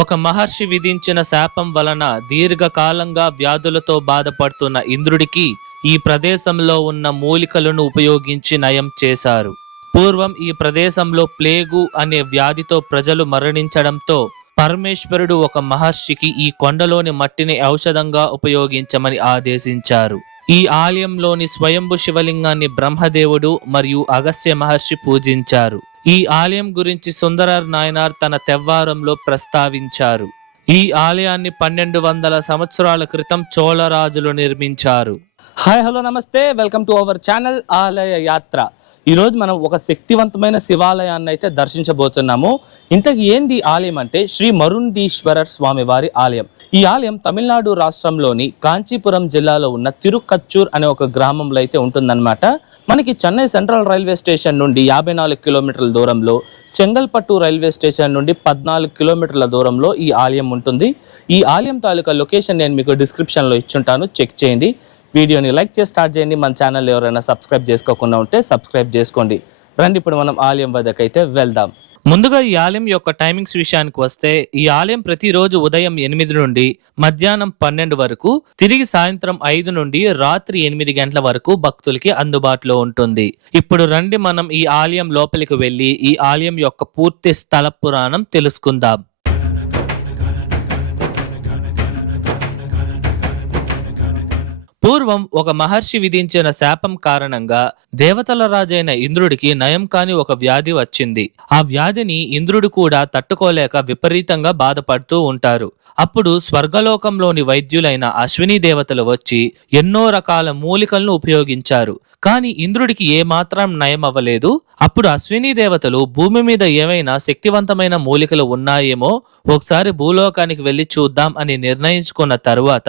ఒక మహర్షి విధించిన శాపం వలన దీర్ఘకాలంగా వ్యాధులతో బాధపడుతున్న ఇంద్రుడికి ఈ ప్రదేశంలో ఉన్న మూలికలను ఉపయోగించి నయం చేశారు. పూర్వం ఈ ప్రదేశంలో ప్లేగు అనే వ్యాధితో ప్రజలు మరణించడంతో పరమేశ్వరుడు ఒక మహర్షికి ఈ కొండలోని మట్టిని ఔషధంగా ఉపయోగించమని ఆదేశించారు. ఈ ఆలయంలోని స్వయంభు శివలింగాన్ని బ్రహ్మదేవుడు మరియు అగస్త్య మహర్షి పూజించారు. ఈ ఆలయం గురించి సుందరర్ నాయనార్ తన తెవ్వారంలో ప్రస్తావించారు. ఈ ఆలయాన్ని 1200 సంవత్సరాల క్రితం చోళరాజులు నిర్మించారు. హాయ్ హలో నమస్తే, వెల్కమ్ టు అవర్ ఛానల్ ఆలయ యాత్ర. ఈరోజు మనం ఒక శక్తివంతమైన శివాలయాన్ని అయితే దర్శించబోతున్నాము. ఇంతకు ఏంది ఆలయం అంటే శ్రీ మరుండీశ్వరర్ స్వామి వారి ఆలయం. ఈ ఆలయం తమిళనాడు రాష్ట్రంలోని కాంచీపురం జిల్లాలో ఉన్న తిరుక్కచ్చూర్ అనే ఒక గ్రామంలో అయితే ఉంటుందన్నమాట. మనకి చెన్నై సెంట్రల్ రైల్వే స్టేషన్ నుండి 54 కిలోమీటర్ల దూరంలో, చెంగల్పట్టు రైల్వే స్టేషన్ నుండి 14 కిలోమీటర్ల దూరంలో ఈ ఆలయం ఉంటుంది. ఈ ఆలయం తాలూకా లొకేషన్ నేను మీకు డిస్క్రిప్షన్లో ఇచ్చుంటాను, చెక్ చేయండి. వీడియోని లైక్ చేసి స్టార్ట్ చేయండి. మన ఛానల్ ఎవరైనా సబ్స్క్రైబ్ చేసుకోకుండా ఉంటే సబ్స్క్రైబ్ చేసుకోండి. రండి ఇప్పుడు మనం ఆలయం వద్దకైతే వెళ్దాం. ముందుగా ఈ ఆలయం యొక్క టైమింగ్స్ విషయానికి వస్తే, ఈ ఆలయం ప్రతిరోజు ఉదయం 8 నుండి మధ్యాహ్నం 12 వరకు, తిరిగి సాయంత్రం 5 నుండి రాత్రి 8 గంటల వరకు భక్తులకి అందుబాటులో ఉంటుంది. ఇప్పుడు రండి మనం ఈ ఆలయం లోపలికి వెళ్ళి ఈ ఆలయం యొక్క పూర్తి స్థల పురాణం తెలుసుకుందాం. పూర్వం ఒక మహర్షి విధించిన శాపం కారణంగా దేవతల రాజైన ఇంద్రుడికి నయం కాని ఒక వ్యాధి వచ్చింది. ఆ వ్యాధిని ఇంద్రుడు కూడా తట్టుకోలేక విపరీతంగా బాధపడుతూ ఉంటారు. అప్పుడు స్వర్గలోకంలోని వైద్యులైన అశ్విని దేవతలు వచ్చి ఎన్నో రకాల మూలికలను ఉపయోగించారు. కానీ ఇంద్రుడికి ఏమాత్రం నయం అవ్వలేదు. అప్పుడు అశ్విని దేవతలు భూమి మీద ఏమైనా శక్తివంతమైన మూలికలు ఉన్నాయేమో ఒకసారి భూలోకానికి వెళ్లి చూద్దాం అని నిర్ణయించుకున్న తరువాత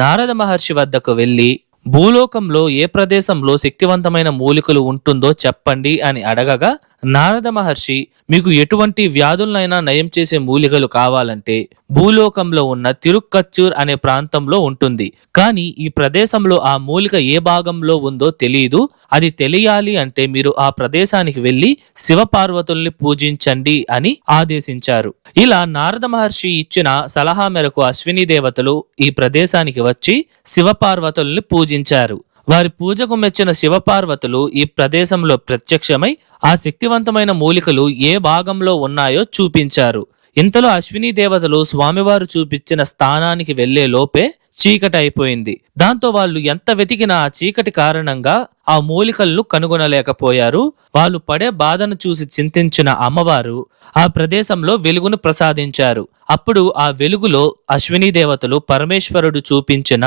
నారద మహర్షి వద్దకు వెళ్లి భూలోకంలో ఏ ప్రదేశంలో శక్తివంతమైన మూలికలు ఉంటుందో చెప్పండి అని అడగగా, నారద మహర్షి మీకు ఎటువంటి వ్యాధులనైనా నయం చేసే మూలికలు కావాలంటే భూలోకంలో ఉన్న తిరుక్కచ్చూర్ అనే ప్రాంతంలో ఉంటుంది. కానీ ఈ ప్రదేశంలో ఆ మూలిక ఏ భాగంలో ఉందో తెలియదు. అది తెలియాలి అంటే మీరు ఆ ప్రదేశానికి వెళ్లి శివపార్వతుల్ని పూజించండి అని ఆదేశించారు. ఇలా నారద మహర్షి ఇచ్చిన సలహా మేరకు అశ్విని దేవతలు ఈ ప్రదేశానికి వచ్చి శివపార్వతుల్ని పూజించారు. వారి పూజకు మెచ్చిన శివపార్వతులు ఈ ప్రదేశంలో ప్రత్యక్షమై ఆ శక్తివంతమైన మూలికలు ఏ భాగంలో ఉన్నాయో చూపించారు. ఇంతలో అశ్విని దేవతలు స్వామివారు చూపించిన స్థానానికి వెళ్లే లోపే చీకటి అయిపోయింది. దాంతో వాళ్ళు ఎంత వెతికినా ఆ చీకటి కారణంగా ఆ మూలికలను కనుగొనలేకపోయారు. వాళ్ళు పడే బాధను చూసి చింతించిన అమ్మవారు ఆ ప్రదేశంలో వెలుగును ప్రసాదించారు. అప్పుడు ఆ వెలుగులో అశ్విని దేవతలు పరమేశ్వరుడు చూపించిన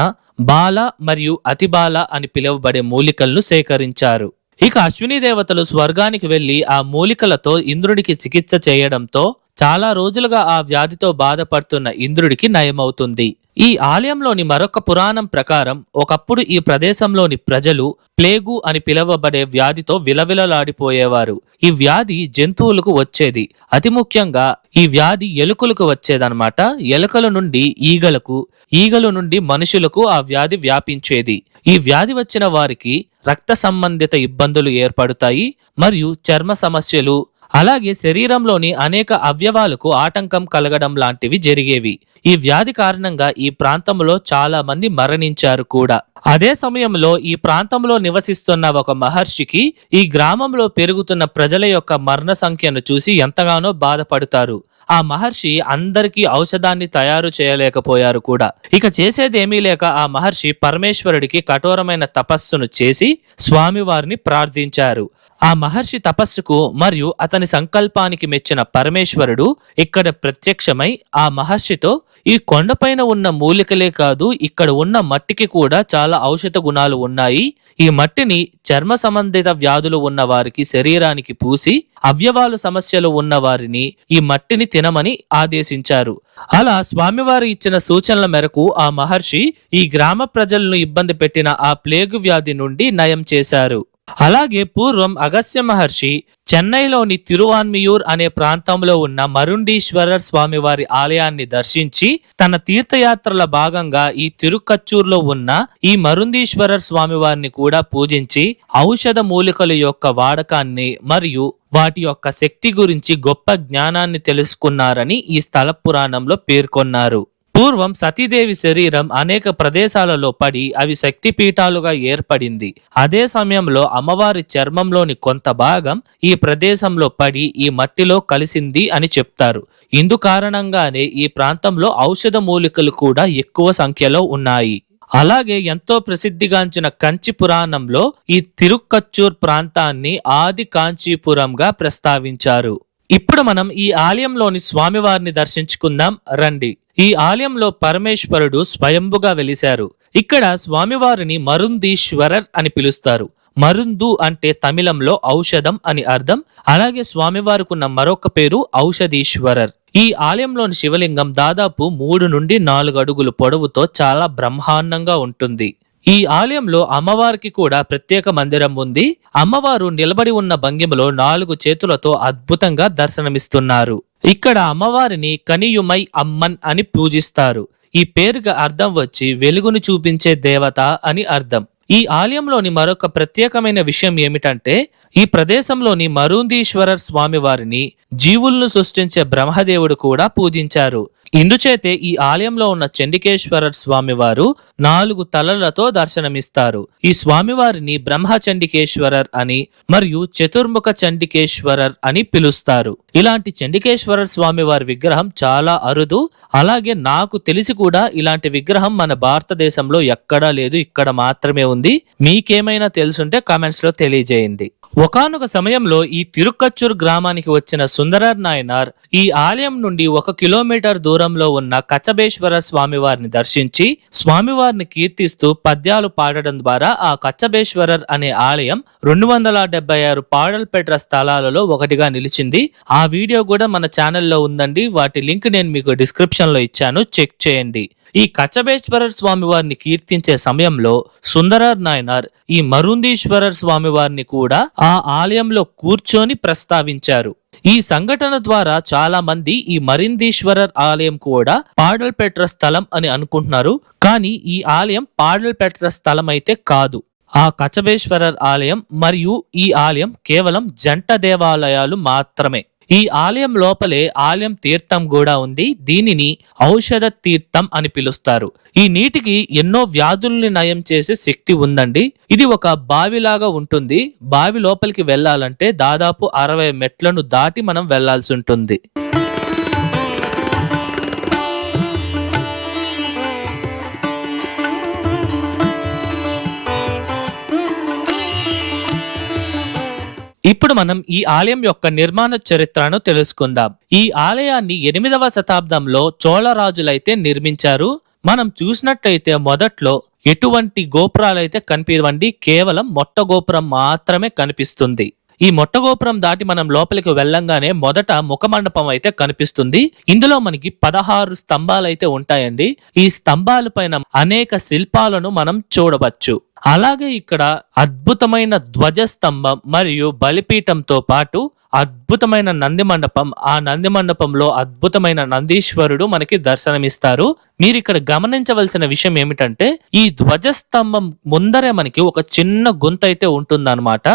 బాల మరియు అతిబాల అని పిలువబడే మూలికలను సేకరించారు. ఇక అశ్విని దేవతలు స్వర్గానికి వెళ్లి ఆ మూలికలతో ఇంద్రుడికి చికిత్స చేయడంతో చాలా రోజులుగా ఆ వ్యాధితో బాధపడుతున్న ఇంద్రుడికి నయమవుతుంది. ఈ ఆలయంలోని మరొక పురాణం ప్రకారం ఒకప్పుడు ఈ ప్రదేశంలోని ప్రజలు ప్లేగు అని పిలువబడే వ్యాధితో విలవిలలాడిపోయేవారు. ఈ వ్యాధి జంతువులకు వచ్చేది. అతి ముఖ్యంగా ఈ వ్యాధి ఎలుకలకు వచ్చేదన్నమాట. ఎలుకల నుండి ఈగలకు, ఈగల నుండి మనుషులకు ఆ వ్యాధి వ్యాపించేది. ఈ వ్యాధి వచ్చిన వారికి రక్త సంబంధిత ఇబ్బందులు ఏర్పడతాయి మరియు చర్మ సమస్యలు, అలాగే శరీరంలోని అనేక అవయవాలకు ఆటంకం కలగడం లాంటివి జరిగేవి. ఈ వ్యాధి కారణంగా ఈ ప్రాంతంలో చాలా మంది మరణించారు కూడా. అదే సమయంలో ఈ ప్రాంతంలో నివసిస్తున్న ఒక మహర్షికి ఈ గ్రామంలో పెరుగుతున్న ప్రజల యొక్క మరణ సంఖ్యను చూసి ఎంతగానో బాధపడతారు. ఆ మహర్షి అందరికీ ఔషధాన్ని తయారు చేయలేకపోయారు కూడా. ఇక చేసేదేమీ లేక ఆ మహర్షి పరమేశ్వరుడికి కఠోరమైన తపస్సును చేసి స్వామివారిని ప్రార్థించారు. ఆ మహర్షి తపస్సుకు మరియు అతని సంకల్పానికి మెచ్చిన పరమేశ్వరుడు ఇక్కడ ప్రత్యక్షమై ఆ మహర్షితో, ఈ కొండపైన ఉన్న మూలికలే కాదు, ఇక్కడ ఉన్న మట్టికి కూడా చాలా ఔషధ గుణాలు ఉన్నాయి. ఈ మట్టిని చర్మ సంబంధిత వ్యాధులు ఉన్న వారికి శరీరానికి పూసి, అవయవాలు సమస్యలు ఉన్న వారిని ఈ మట్టిని తినమని ఆదేశించారు. అలా స్వామివారు ఇచ్చిన సూచనల మేరకు ఆ మహర్షి ఈ గ్రామ ప్రజలను ఇబ్బంది పెట్టిన ఆ ప్లేగు వ్యాధి నుండి నయం చేశారు. అలాగే పూర్వం అగస్త్య మహర్షి చెన్నైలోని తిరువాన్మియూర్ అనే ప్రాంతంలో ఉన్న మరుండీశ్వరర్ స్వామివారి ఆలయాన్ని దర్శించి తన తీర్థయాత్రల భాగంగా ఈ తిరుక్కచ్చూర్లో ఉన్న ఈ మరుండీశ్వరర్ స్వామివారిని కూడా పూజించి ఔషధ మూలికల యొక్క వాడకాన్ని మరియు వాటి యొక్క శక్తి గురించి గొప్ప జ్ఞానాన్ని తెలుసుకున్నారని ఈ స్థల పురాణంలో పేర్కొన్నారు. పూర్వం సతీదేవి శరీరం అనేక ప్రదేశాలలో పడి అవి శక్తిపీఠాలుగా ఏర్పడింది. అదే సమయంలో అమ్మవారి చర్మంలోని కొంత భాగం ఈ ప్రదేశంలో పడి ఈ మట్టిలో కలిసింది అని చెప్తారు. ఇందు కారణంగానే ఈ ప్రాంతంలో ఔషధ మూలికలు కూడా ఎక్కువ సంఖ్యలో ఉన్నాయి. అలాగే ఎంతో ప్రసిద్ధిగాంచిన కంచి పురాణంలో ఈ తిరుక్కచ్చూర్ ప్రాంతాన్ని ఆది కాంచీపురంగా ప్రస్తావించారు. ఇప్పుడు మనం ఈ ఆలయంలోని స్వామివారిని దర్శించుకుందాం రండి. ఈ ఆలయంలో పరమేశ్వరుడు స్వయంభుగా వెలిశారు. ఇక్కడ స్వామివారిని మరుందీశ్వరర్ అని పిలుస్తారు. మరుందు అంటే తమిళంలో ఔషధం అని అర్థం. అలాగే స్వామివారికి ఉన్న మరొక పేరు ఔషధీశ్వరర్. ఈ ఆలయంలోని శివలింగం దాదాపు 3 నుండి 4 అడుగులు పొడవుతో చాలా బ్రహ్మాండంగా ఉంటుంది. ఈ ఆలయంలో అమ్మవారికి కూడా ప్రత్యేక మందిరం ఉంది. అమ్మవారు నిలబడి ఉన్న భంగిమలో 4 చేతులతో అద్భుతంగా దర్శనమిస్తున్నారు. ఇక్కడ అమ్మవారిని కనియుమై అమ్మన్ అని పూజిస్తారు. ఈ పేరుగా అర్థం వచ్చి వెలుగును చూపించే దేవత అని అర్థం. ఈ ఆలయంలోని మరొక ప్రత్యేకమైన విషయం ఏమిటంటే ఈ ప్రదేశంలోని మరుందీశ్వరర్ స్వామి వారిని జీవులను సృష్టించే బ్రహ్మదేవుడు కూడా పూజించారు. ఇందుచేతే ఈ ఆలయంలో ఉన్న చండికేశ్వరర్ స్వామి వారు 4 తలలతో దర్శనమిస్తారు. ఈ స్వామివారిని బ్రహ్మచండికేశ్వరర్ అని మరియు చతుర్ముఖ చండికేశ్వరర్ అని పిలుస్తారు. ఇలాంటి చండికేశ్వరర్ స్వామి వారి విగ్రహం చాలా అరుదు. అలాగే నాకు తెలిసి కూడా ఇలాంటి విగ్రహం మన భారతదేశంలో ఎక్కడా లేదు, ఇక్కడ మాత్రమే ఉంది. మీకేమైనా తెలుసుంటే కామెంట్స్ లో తెలియజేయండి. ఒకానొక సమయంలో ఈ తిరుక్కచ్చూర్ గ్రామానికి వచ్చిన సుందరర్ నాయనార్ ఈ ఆలయం నుండి 1 కిలోమీటర్ దూరంలో ఉన్న కచ్చబేశ్వర స్వామివారిని దర్శించి స్వామివారిని కీర్తిస్తూ పద్యాలు పాడడం ద్వారా ఆ కచ్చబేశ్వరర్ అనే ఆలయం 276 పాడల్పెట్ర స్థలాలలో ఒకటిగా నిలిచింది. ఆ వీడియో కూడా మన ఛానల్లో ఉందండి. వాటి లింక్ నేను మీకు డిస్క్రిప్షన్ లో ఇచ్చాను, చెక్ చేయండి. ఈ కచ్చబేశ్వరర్ స్వామి వారిని కీర్తించే సమయంలో సుందరర్ నాయనార్ ఈ మరుందీశ్వరర్ స్వామి వారిని కూడా ఆ ఆలయంలో కూర్చొని ప్రస్తావించారు. ఈ సంఘటన ద్వారా చాలా మంది ఈ మరిందీశ్వరర్ ఆలయం కూడా పాడల్పెట్ర స్థలం అని అనుకుంటున్నారు. కానీ ఈ ఆలయం పాడల్పెట్ర స్థలం అయితే కాదు. ఆ కచ్చబేశ్వరర్ ఆలయం మరియు ఈ ఆలయం కేవలం జంట దేవాలయాలు మాత్రమే. ఈ ఆలయం లోపలే ఆలయం తీర్థం కూడా ఉంది. దీనిని ఔషధ తీర్థం అని పిలుస్తారు. ఈ నీటికి ఎన్నో వ్యాధుల్ని నయం చేసే శక్తి ఉందండి. ఇది ఒక బావిలాగా ఉంటుంది. బావి లోపలికి వెళ్ళాలంటే దాదాపు 60 మెట్లను దాటి మనం వెళ్లాల్సి ఉంటుంది. ఇప్పుడు మనం ఈ ఆలయం యొక్క నిర్మాణ చరిత్రను తెలుసుకుందాం. ఈ ఆలయాన్ని 8వ శతాబ్దంలో చోళ రాజులైతే నిర్మించారు. మనం చూసినట్టయితే మొదట్లో ఎటువంటి గోపురాలైతే కనిపించవండి, కేవలం మొట్ట గోపురం మాత్రమే కనిపిస్తుంది. ఈ మొట్ట గోపురం దాటి మనం లోపలికి వెళ్ళంగానే మొదట ముఖమండపం అయితే కనిపిస్తుంది. ఇందులో మనకి 16 స్తంభాలు అయితే ఉంటాయండి. ఈ స్తంభాల పైన అనేక శిల్పాలను మనం చూడవచ్చు. అలాగే ఇక్కడ అద్భుతమైన ధ్వజస్తంభం మరియు బలిపీఠంతో పాటు అద్భుతమైన నంది మండపం, ఆ నంది మండపంలో అద్భుతమైన నందీశ్వరుడు మనకి దర్శనమిస్తారు. మీరు ఇక్కడ గమనించవలసిన విషయం ఏమిటంటే ఈ ధ్వజస్తంభం ముందరే మనకి ఒక చిన్న గుంత అయితే ఉంటుందన్నమాట.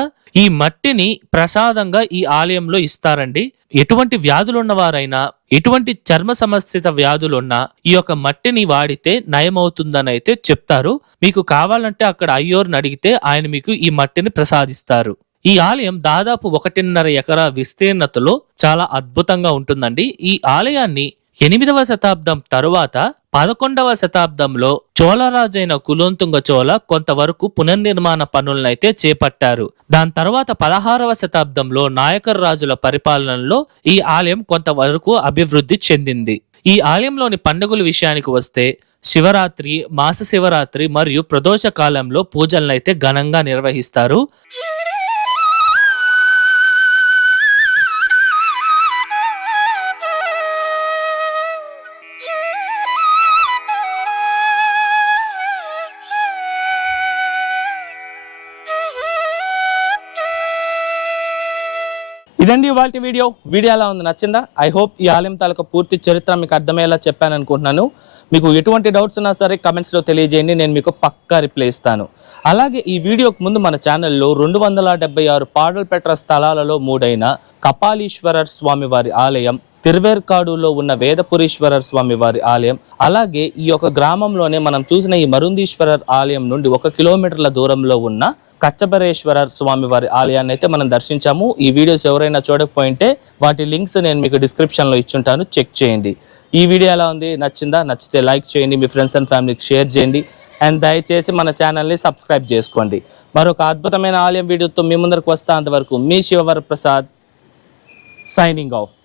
ఈ మట్టిని ప్రసాదంగా ఈ ఆలయంలో ఇస్తారండి. ఎటువంటి వ్యాధులున్న వారైనా, ఎటువంటి చర్మ సమస్యత వ్యాధులున్నా ఈ యొక్క మట్టిని వాడితే నయమవుతుందని అయితే చెప్తారు. మీకు కావాలంటే అక్కడ అయ్యోర్ని అడిగితే ఆయన మీకు ఈ మట్టిని ప్రసాదిస్తారు. ఈ ఆలయం దాదాపు 1.5 ఎకరా విస్తీర్ణతలో చాలా అద్భుతంగా ఉంటుందండి. ఈ ఆలయాన్ని 8వ శతాబ్దం తరువాత 11వ శతాబ్దంలో చోళరాజైన కులోత్తుంగ చోళ కొంతవరకు పునర్నిర్మాణ పనులనైతే చేపట్టారు. దాని తర్వాత 16వ శతాబ్దంలో నాయకర్ రాజుల పరిపాలనలో ఈ ఆలయం కొంతవరకు అభివృద్ధి చెందింది. ఈ ఆలయంలోని పండుగల విషయానికి వస్తే శివరాత్రి, మాస శివరాత్రి మరియు ప్రదోష కాలంలో పూజలనైతే ఘనంగా నిర్వహిస్తారు. ఇదండి ఇవాల్టి వీడియో ఎలా ఉంది, నచ్చిందా? ఐ హోప్ ఈ ఆలయం తాలూకా పూర్తి చరిత్ర మీకు అర్థమయ్యేలా చెప్పాను అనుకుంటున్నాను. మీకు ఎటువంటి డౌట్స్ ఉన్నా సరే కమెంట్స్లో తెలియజేయండి, నేను మీకు పక్కా రిప్లై ఇస్తాను. అలాగే ఈ వీడియోకి ముందు మన ఛానల్లో 276 పాడల్పెట్ర స్థలాలలో 3 అయిన కపాలీశ్వరర్ స్వామి వారి ఆలయం, తిరువేర్కాడులో ఉన్న వేదపురీశ్వరర్ స్వామి వారి ఆలయం, అలాగే ఈ యొక్క గ్రామంలోనే మనం చూసిన ఈ మరుందీశ్వరర్ ఆలయం నుండి 1 కిలోమీటర్ల దూరంలో ఉన్న కచ్చబరేశ్వరర్ స్వామి వారి ఆలయాన్ని అయితే మనం దర్శించాము. ఈ వీడియోస్ ఎవరైనా చూడకపోయింటే వాటి లింక్స్ నేను మీకు డిస్క్రిప్షన్లో ఇచ్చుంటాను, చెక్ చేయండి. ఈ వీడియో ఎలా ఉంది, నచ్చిందా? నచ్చితే లైక్ చేయండి, మీ ఫ్రెండ్స్ అండ్ ఫ్యామిలీకి షేర్ చేయండి, అండ్ దయచేసి మన ఛానల్ని సబ్స్క్రైబ్ చేసుకోండి. మరొక అద్భుతమైన ఆలయం వీడియోతో మీ ముందరకు వస్తా. అంతవరకు మీ శివవరప్రసాద్ సైనింగ్ ఆఫ్.